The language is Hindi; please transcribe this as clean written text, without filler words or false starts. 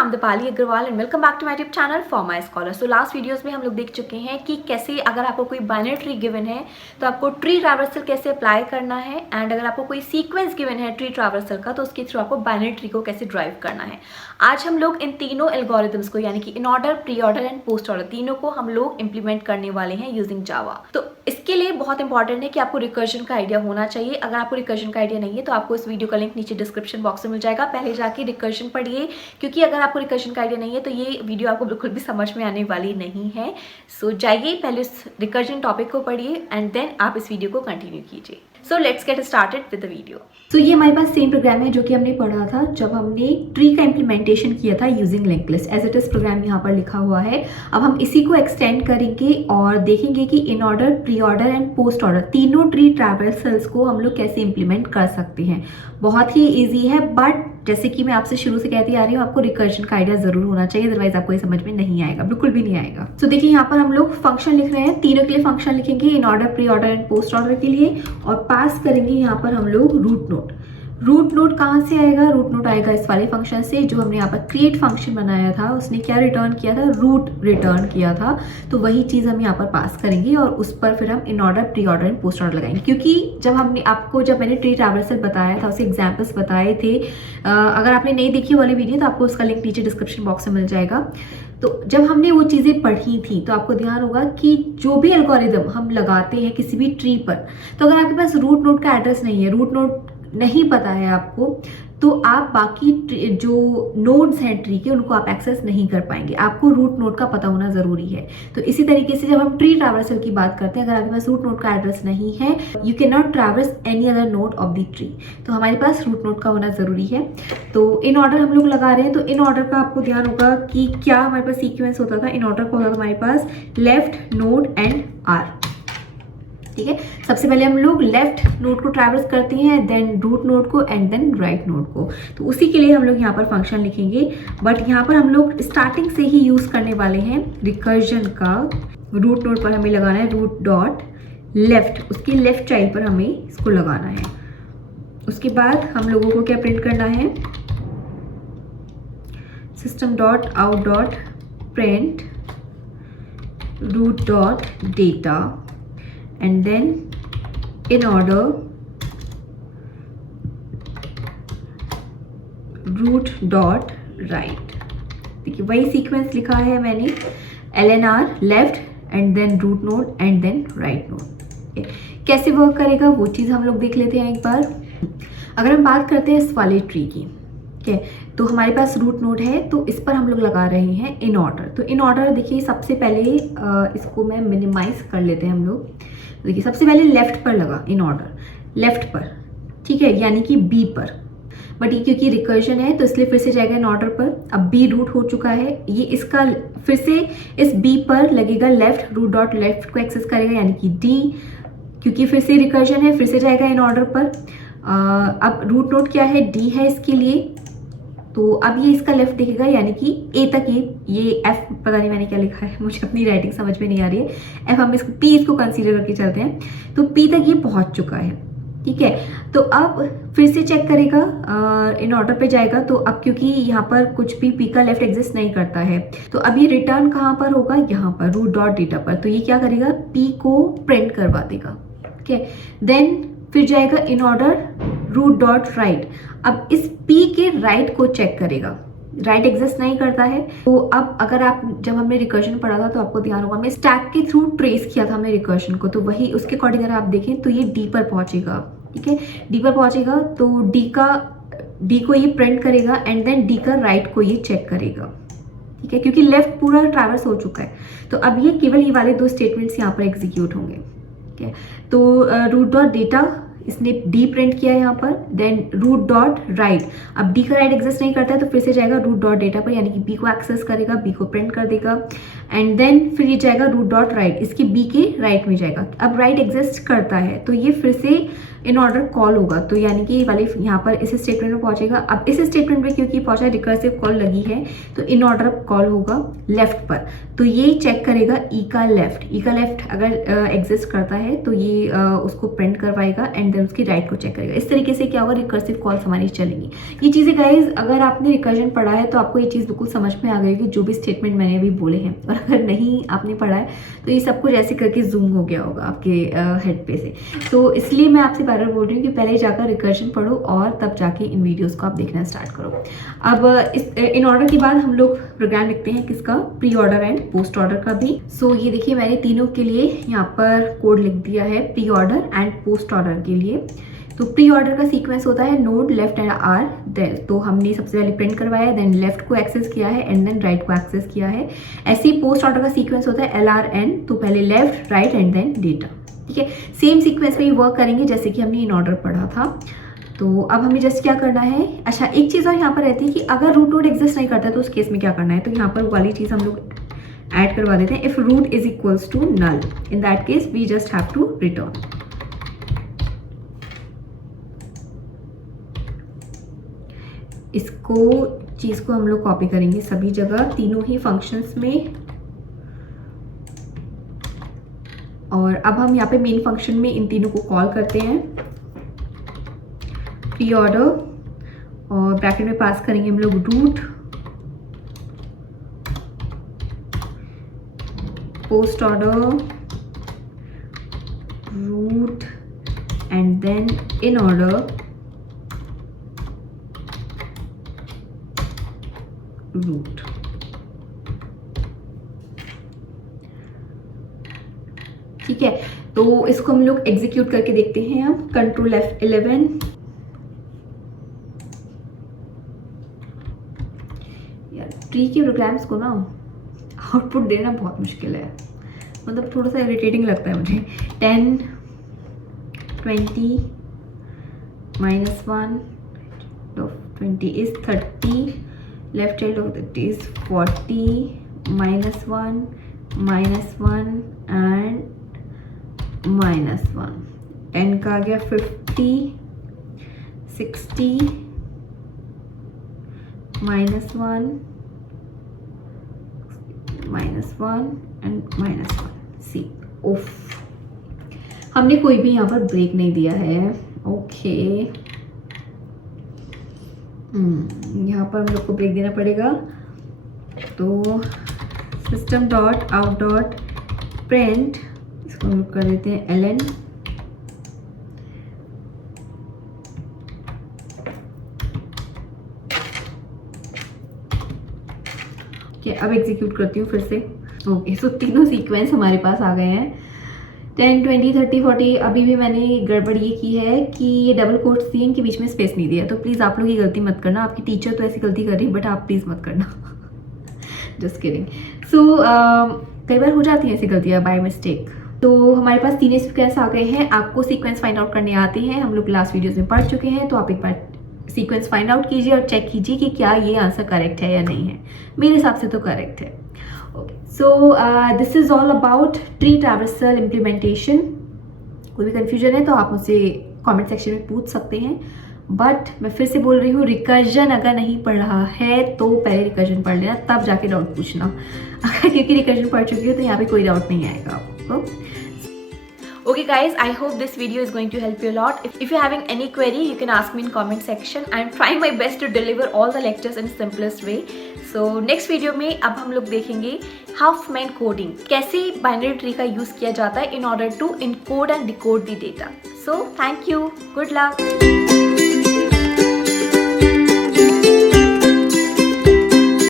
I'm Dipali Agarwal and welcome back to my YouTube channel for my scholar. So last videos में हम लोग देख चुके हैं कि कैसे अगर आपको कोई बाइनरी ट्री गिवन है तो आपको ट्री ट्रैवर्सल कैसे अप्लाई करना है, एंड अगर आपको कोई सीक्वेंस गिवन है ट्री ट्रैवर्सल का तो उसके थ्रू आपको बाइनरी ट्री को कैसे ड्राइव करना है। आज हम लोग इन तीनों एल्गोरिथम्स को यानी कि in order, pre order and post order तीनों को हम लोग इंप्लीमेंट करने वाले हैं यूजिंग जावा। तो इसके लिए बहुत इंपॉर्टेंट है कि आपको रिकर्जन का आइडिया होना चाहिए। अगर आपको रिकर्जन का आइडिया नहीं है तो आपको इस वीडियो का लिंक नीचे डिस्क्रिप्शन बॉक्स में मिल जाएगा, पहले जाके रिकर्जन पढ़िए, क्योंकि अगर आपको रिकर्जन का आइडिया नहीं है तो ये वीडियो आपको बिल्कुल भी समझ में आने वाली नहीं है। सो जाइए पहले इस रिकर्जन टॉपिक को पढ़िए एंड देन आप इस वीडियो को कंटिन्यू कीजिए। So let's get started with the video. तो ये हमारे पास सेम प्रोग्राम है जो कि हमने पढ़ा था जब हमने ट्री का इम्प्लीमेंटेशन किया था using link list. As it is program यहाँ पर लिखा हुआ है। अब हम इसी को एक्सटेंड करेंगे और देखेंगे कि in order, pre order and post order तीनों ट्री ट्रैवर्सल्स को हम लोग कैसे इंप्लीमेंट कर सकते हैं। बहुत ही ईजी है, बट जैसे कि मैं आपसे शुरू से कहती आ रही हूँ, आपको रिकर्जन का आइडिया जरूर होना चाहिए, अदरवाइज आपको ये समझ में नहीं आएगा, बिल्कुल भी नहीं आएगा। तो देखिए यहाँ पर हम लोग फंक्शन लिख रहे हैं, तीनों के लिए फंक्शन लिखेंगे, in order, pre order and post order के लिए, और पास करेंगे यहाँ पर हम लोग रूट नोड। रूट नोड कहाँ से आएगा? रूट नोड आएगा इस वाले फंक्शन से जो हमने यहाँ पर क्रिएट फंक्शन बनाया था। उसने क्या रिटर्न किया था? रूट रिटर्न किया था। तो वही चीज़ हम यहाँ पर पास करेंगे और उस पर फिर हम in order, pre order and post order लगाएंगे। क्योंकि जब मैंने ट्री ट्रैवर्सल बताया था, उसे एग्जाम्पल्स बताए थे, अगर आपने नहीं देखी वाली वीडियो तो आपको उसका लिंक नीचे डिस्क्रिप्शन बॉक्स में मिल जाएगा। तो जब हमने वो चीज़ें पढ़ी थी तो आपको ध्यान होगा कि जो भी एल्गोरिदम हम लगाते हैं किसी भी ट्री पर, तो अगर आपके पास रूट नोड का एड्रेस नहीं है, रूट नोड नहीं पता है आपको, तो आप बाकी जो नोड्स हैं ट्री के उनको आप एक्सेस नहीं कर पाएंगे। आपको रूट नोड का पता होना जरूरी है। तो इसी तरीके से जब हम ट्री ट्रैवर्सल की बात करते हैं, अगर आपके पास रूट नोड का एड्रेस नहीं है, you can not traverse any other node of the tree. तो हमारे पास रूट नोड का होना जरूरी है। तो इन ऑर्डर हम लोग लगा रहे हैं, तो इन ऑर्डर का आपको ध्यान होगा कि क्या हमारे पास सीक्वेंस होता था। इन ऑर्डर का होता था हमारे पास लेफ्ट नोड एंड आर। ठीक है, सबसे पहले हम लोग लेफ्ट नोड को ट्रैवर्स करते हैं, देन रूट नोड को एंड देन राइट नोड को। तो उसी के लिए हम लोग यहाँ पर फंक्शन लिखेंगे, बट यहाँ पर हम लोग स्टार्टिंग से ही यूज करने वाले हैं रिकर्जन का। रूट नोड पर हमें लगाना है रूट डॉट लेफ्ट, उसकी लेफ्ट चाइल्ड पर हमें इसको लगाना है। उसके बाद हम लोगों को क्या प्रिंट करना है? System dot out dot print root dot data and then in order root dot right। देखिए वही सीक्वेंस लिखा है मैंने, LNR left and then root node and then right node. कैसे वर्क करेगा वो चीज़ हम लोग देख लेते हैं एक बार। अगर हम बात करते हैं इस वाले ट्री की, ठीक है, तो हमारे पास रूट नोड है, तो इस पर हम लोग लगा रहे हैं इन ऑर्डर। तो इन ऑर्डर देखिए, सबसे पहले इसको मैं मिनिमाइज कर लेते हैं हम लोग। देखिए सबसे पहले लेफ्ट पर लगा इन ऑर्डर, लेफ्ट पर, ठीक है, यानी कि बी पर, बट ये क्योंकि रिकर्जन है तो इसलिए फिर से जाएगा इन ऑर्डर पर। अब बी रूट हो चुका है, ये इसका फिर से इस बी पर लगेगा लेफ्ट, रूट डॉट लेफ्ट को एक्सेस करेगा यानी कि डी, क्योंकि फिर से रिकर्जन है, फिर से जाएगा इन ऑर्डर पर। अब रूट नोड क्या है? डी है इसके लिए, तो अब ये इसका लेफ्ट दिखेगा यानी कि ए तक। ये एफ, पता नहीं मैंने क्या लिखा है, मुझे अपनी राइटिंग समझ में नहीं आ रही है। एफ हम इसको पी इसको कंसीडर करके चलते हैं, तो पी तक ये पहुंच चुका है, ठीक है। तो अब फिर से चेक करेगा, इन ऑर्डर पे जाएगा, तो अब क्योंकि यहाँ पर कुछ भी पी का लेफ्ट एग्जिस्ट नहीं करता है, तो अब ये रिटर्न कहाँ पर होगा? यहाँ पर रूट डॉट डेटा पर। तो ये क्या करेगा? पी को प्रिंट करवा देगा, ठीक है। देन फिर जाएगा in order root dot right. अब इस पी के राइट को चेक करेगा, राइट एग्जिस्ट नहीं करता है। तो अब अगर आप, जब हमने रिकर्जन पढ़ा था तो आपको ध्यान होगा, हमने स्टैक के थ्रू ट्रेस किया था हमने रिकर्जन को, तो वही उसके अकॉर्डिंग अगर आप देखें तो ये डी पर पहुंचेगा, ठीक है। डी पर पहुंचेगा तो डी को ये प्रिंट करेगा एंड देन डी का राइट को ये चेक करेगा, ठीक है, क्योंकि लेफ्ट पूरा ट्रैवर्स हो चुका है। तो अब ये केवल ये वाले दो स्टेटमेंट्स यहाँ पर एग्जीक्यूट होंगे, ठीक है। तो रूट डॉट डेटा इसने डी प्रिंट किया है यहाँ पर, देन रूट डॉट राइट। अब डी का राइट एग्जिस्ट नहीं करता है तो फिर से जाएगा रूट डॉट डेटा पर, यानी कि बी को एक्सेस करेगा, बी को प्रिंट कर देगा एंड देन फिर ये जाएगा रूट डॉट राइट, इसकी बी के राइट में जाएगा। अब राइट एग्जिस्ट करता है तो ये फिर से इन ऑर्डर कॉल होगा, तो यानी कि वाले यहाँ पर इस स्टेटमेंट में पहुंचेगा। अब इस स्टेटमेंट में क्योंकि पहुंचा रिकर्सिव कॉल लगी है तो इन ऑर्डर कॉल होगा लेफ्ट पर, तो ये चेक करेगा ई का लेफ्ट अगर एग्जिस्ट करता है तो ये उसको प्रिंट करवाएगा एंड देन उसकी राइट को चेक करेगा। इस तरीके से क्या होगा, रिकर्सिव कॉल्स हमारी चलेंगी। ये चीज़ें गाइज अगर आपने रिकर्जन पढ़ा है तो आपको ये चीज़ बिल्कुल समझ में आ गई कि जो भी स्टेटमेंट मैंने अभी बोले हैं, और अगर नहीं आपने पढ़ा है तो ये सब कुछ ऐसे करके जूम हो गया होगा आपके हेड पे से। तो इसलिए मैं आपसे बार बार बोल रही हूँ कि पहले जाकर रिकर्जन पढ़ो और तब जाके इन वीडियोज़ को आप देखना स्टार्ट करो। अब इस इन ऑर्डर के बाद हम लोग प्रोग्राम लिखते हैं किसका, pre order and post order का भी। सो ये देखिए मैंने तीनों के लिए यहाँ पर कोड लिख दिया है, pre order and post order के लिए। तो प्री ऑर्डर का सीक्वेंस होता है नोड लेफ्ट एंड आर, तो हमने सबसे पहले प्रिंट करवाया है, देन लेफ्ट को एक्सेस किया है एंड देन राइट को एक्सेस किया है। ऐसे ही पोस्ट ऑर्डर का सीक्वेंस होता है एल आर एन, तो पहले left right and then data. ठीक है, सेम सीक्वेंस में ही वर्क करेंगे जैसे कि हमने इन ऑर्डर पढ़ा था। तो अब हमें जस्ट क्या करना है, अच्छा एक चीज़ और यहाँ पर रहती है कि अगर रूट नोड एग्जिस्ट नहीं करता है तो उस केस में क्या करना है, तो यहाँ पर वाली चीज़ हम लोग ऐड करवा देते हैं। If root is equals to null, in that case we just have to return. इसको चीज़ को हम लोग कॉपी करेंगे सभी जगह, तीनों ही फंक्शंस में। और अब हम यहाँ पे मेन फंक्शन में इन तीनों को कॉल करते हैं, प्री ऑर्डर, और ब्रैकेट में पास करेंगे हम लोग root, post order, root and then in order, root. ठीक है, तो इसको हम लोग एग्जीक्यूट करके देखते हैं। अब कंट्रोल F11, यार ट्री के प्रोग्राम्स को ना आउटपुट देना बहुत मुश्किल है, मतलब थोड़ा सा इरिटेटिंग लगता है मुझे। 10 20 -1 of 20 is 30, left child of 30 is 40, -1 -1 and -1। 10 का आ गया 50, 60 -1 -1 and -1। सी ओफ, हमने कोई भी यहाँ पर ब्रेक नहीं दिया है। ओके, यहाँ पर हम लोग को ब्रेक देना पड़ेगा। तो system dot out dot print, इसको हम लोग कर देते हैं ln। ओके, अब एग्जीक्यूट करती हूँ फिर से। ओके, सो तीनों सीक्वेंस हमारे पास आ गए हैं, 10 20 30 40। अभी भी मैंने गड़बड़ ये की है कि ये डबल कोट्स दिए, इनके बीच में स्पेस नहीं दिया, तो प्लीज़ आप लोग ये गलती मत करना। आपकी टीचर तो ऐसी गलती कर रही है बट आप प्लीज़ मत करना। Just kidding. सो कई बार हो जाती हैं ऐसी गलतियाँ बाय मिस्टेक। तो हमारे पास तीन सीक्वेंस आ गए हैं। आपको सीक्वेंस फाइंड आउट करने आते हैं, हम लोग लास्ट वीडियोस में पढ़ चुके हैं, तो आप एक बार सीक्वेंस फाइंड आउट कीजिए और चेक कीजिए कि क्या ये आंसर करेक्ट है या नहीं है। मेरे हिसाब से तो करेक्ट है। Okay, so this is all about tree traversal implementation. कोई भी कन्फ्यूजन है तो आप मुझसे कमेंट सेक्शन में पूछ सकते हैं, बट मैं फिर से बोल रही हूँ, रिकर्जन अगर नहीं पढ़ रहा है तो पहले रिकर्जन पढ़ लेना, तब जाके डाउट पूछना। अगर क्योंकि रिकर्जन पढ़ चुकी हो तो यहाँ पे कोई डाउट नहीं आएगा आपको। Okay guys, I hope this video is going to help you a lot. If you're having any query, you can ask me in comment section. I'm trying my best to deliver all the lectures in simplest way. So next video में अब हम लोग देखेंगे Huffman coding, कैसे binary tree का यूज किया जाता है in order to encode and decode the data. So thank you, good luck.